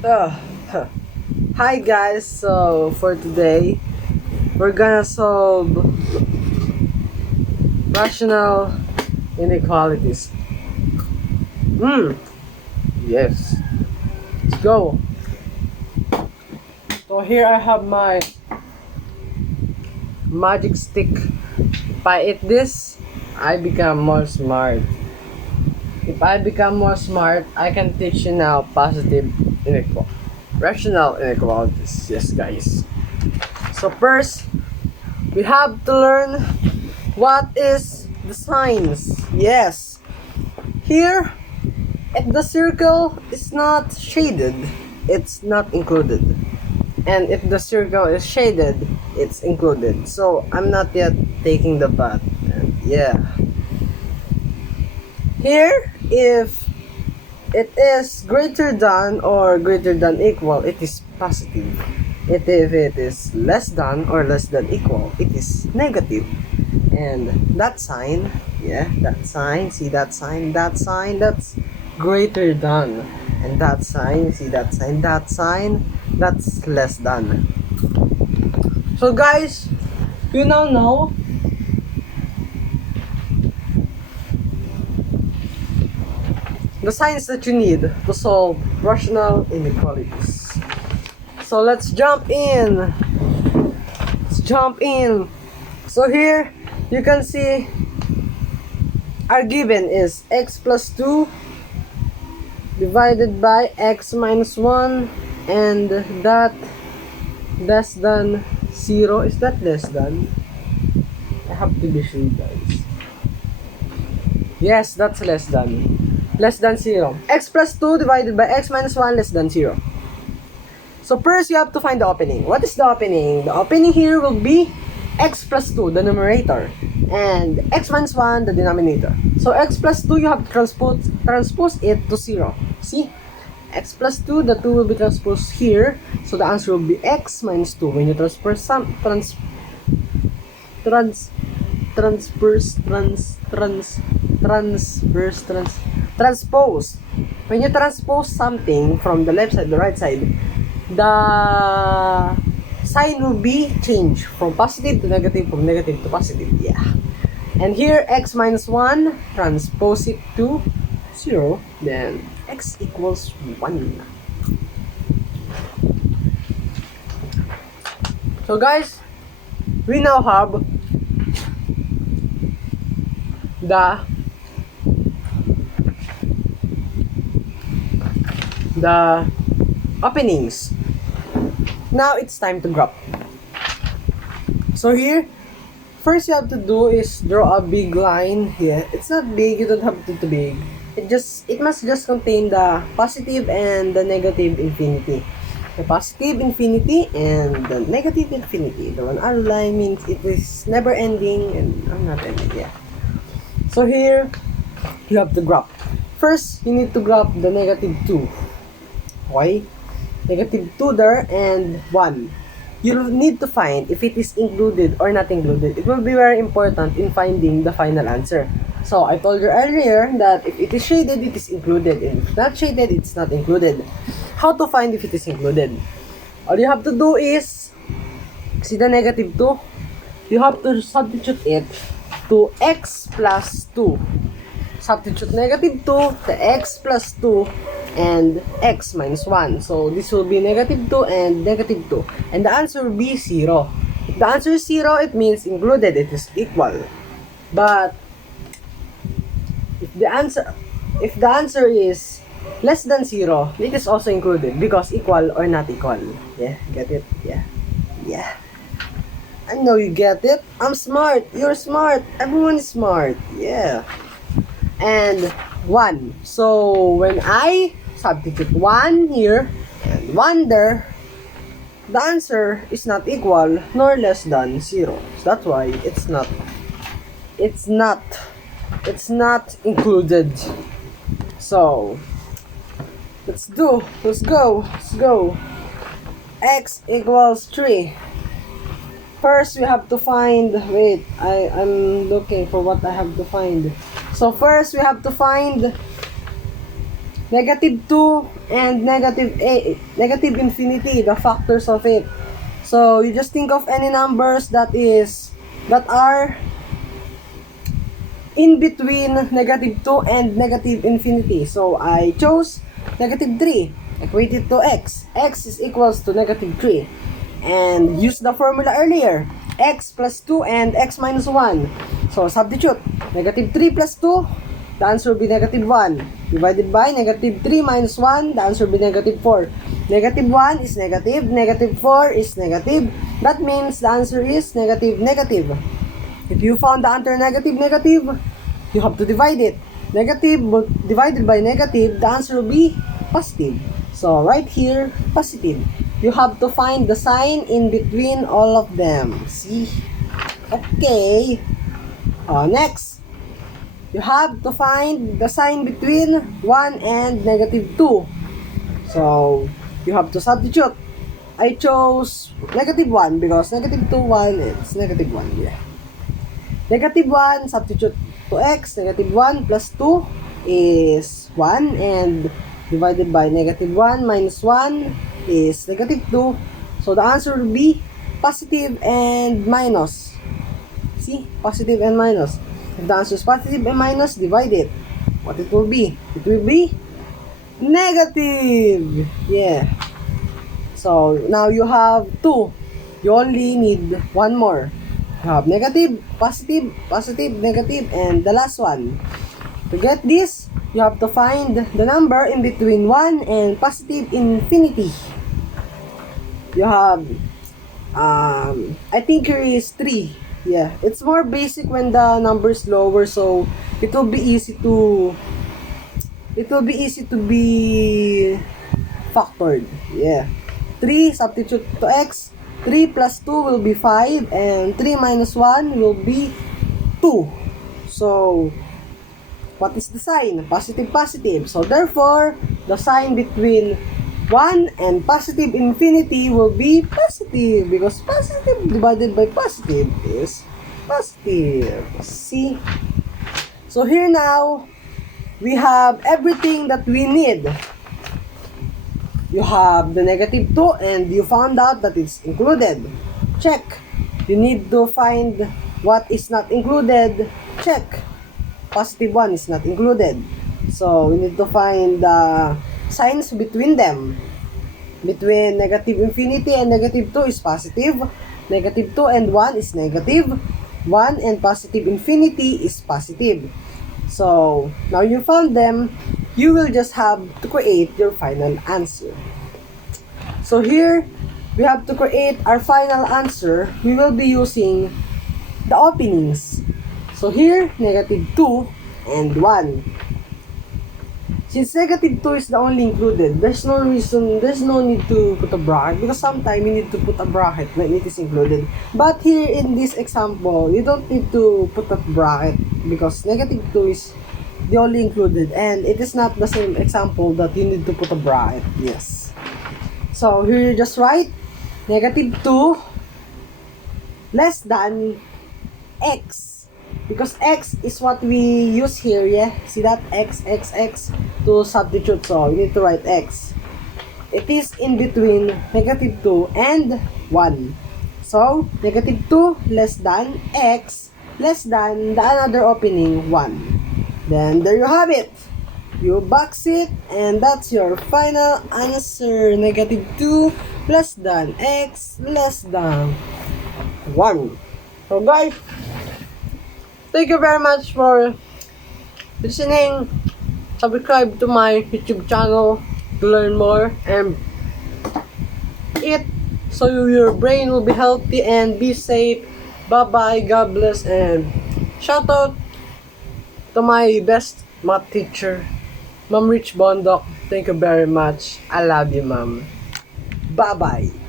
Uh, Hi guys, so for today we're gonna solve rational inequalities. Yes, let's go. So here I have my magic stick. If I eat this, I become more smart. If I become more smart, I can teach you now rational inequalities. Yes guys. So first, we have to learn what is the signs. Yes. Here, if the circle is not shaded, it's not included. And if the circle is shaded, it's included. So I'm not yet taking the path. And yeah. Here, if it is greater than or greater than equal, it is positive. If it is less than or less than equal, it is negative. And that sign, that sign, see that sign, that's greater than. And that sign, see that sign, that's less than. So guys, you now know the signs that you need to solve rational inequalities. So let's jump in. So here you can see our given is x plus 2 divided by x minus 1, and that less than 0. Is that less than? I have to be sure guys. Yes, that's less than 0. X plus 2 divided by x minus 1 less than 0. So first you have to find the opening. What is the opening? The opening here will be x plus 2, the numerator, and x minus 1, the denominator. So x plus 2, you have to transpose it to 0. See? X plus 2, the 2 will be transposed here. So the answer will be x minus 2. When you transpose when you transpose something from the left side to the right side, the sign will be changed from positive to negative, from negative to positive. And here x minus 1, transpose it to 0, then x equals 1. So guys, we now have the openings. Now it's time to graph. So here, first you have to do is draw a big line here. It's not big, you don't have to too big. It must just contain the positive and the negative infinity. The positive infinity and the negative infinity. The one arrow line means it is never ending and not ending. So here, you have to graph. First, you need to graph the negative 2. Why? Negative 2 there and 1. You need to find if it is included or not included. It will be very important in finding the final answer. So I told you earlier that if it is shaded, it is included. And if not shaded, it's not included. How to find if it is included? All you have to do is, see the negative 2? You have to substitute it to x plus 2. Substitute negative 2 to x plus 2 and x minus 1. So this will be negative 2 and negative 2. And the answer will be 0. If the answer is 0, it means included, it is equal. But if the answer is less than 0, it is also included because equal or not equal. Get it? Yeah. I know you get it. I'm smart. You're smart. Everyone is smart. And 1. So when I substitute 1 here and 1 there, the answer is not equal nor less than 0. So that's why it's not included. So let's go. X equals 3. First we have to find, I'm looking for what I have to find. So first we have to find negative 2 and negative infinity, the factors of it. So you just think of any numbers that are in between negative 2 and negative infinity. So I chose negative 3, equated to x. X is equals to negative 3. And use the formula earlier. X plus 2 and x minus 1. So substitute. Negative 3 plus 2, the answer will be negative 1. Divided by negative 3 minus 1, the answer will be negative 4. Negative 1 is negative, negative 4 is negative. That means the answer is negative, negative. If you found the answer negative, negative, you have to divide it. Negative divided by negative, the answer will be positive. So right here, positive. You have to find the sign in between all of them. See? Okay. Next, you have to find the sign between 1 and negative 2. So, you have to substitute. I chose negative 1 because negative 2, 1, it's negative 1. Yeah. Negative 1, substitute to x. Negative 1 plus 2 is 1. And divided by negative 1 minus 1 is negative 2. So, the answer will be positive and minus. See? Positive and minus. If the answer is positive and minus, divide it. What it will be? It will be negative. Yeah. So, now you have 2. You only need 1 more. You have negative, positive, positive, negative, and the last one. To get this, you have to find the number in between 1 and positive infinity. You have, I think here is 3. Yeah, it's more basic when the number is lower, so it will be easy to be factored. Yeah. 3, substitute to x. 3 plus 2 will be 5, and 3 minus 1 will be 2. So, what is the sign? Positive, positive. So, therefore, the sign between 1 and positive infinity will be positive, because positive divided by positive is positive. See? So, here now, we have everything that we need. You have the negative 2 and you found out that it's included. Check. You need to find what is not included. Check. Positive 1 is not included. So, we need to find the signs between them. Between negative infinity and negative 2 is positive. Negative 2 and 1 is negative. 1 and positive infinity is positive. So, now you found them, you will just have to create your final answer. So here, we have to create our final answer. We will be using the openings. So here, negative 2 and 1. Since negative 2 is the only included, there's no need to put a bracket, because sometimes you need to put a bracket when it is included. But here in this example, you don't need to put a bracket because negative 2 is the only included, and it is not the same example that you need to put a bracket. Yes. So here you just write negative 2 less than x. Because x is what we use here, yeah? See that? X to substitute. So, you need to write x. It is in between negative 2 and 1. So, negative 2 less than x less than the another opening 1. Then, there you have it. You box it, and that's your final answer. Negative 2 less than x less than 1. So, guys, thank you very much for listening. Subscribe to my YouTube channel to learn more and eat so your brain will be healthy and be safe. Bye-bye. God bless, and shout out to my best math teacher, Ma'am Rich Bondok. Thank you very much. I love you, Ma'am. Bye-bye.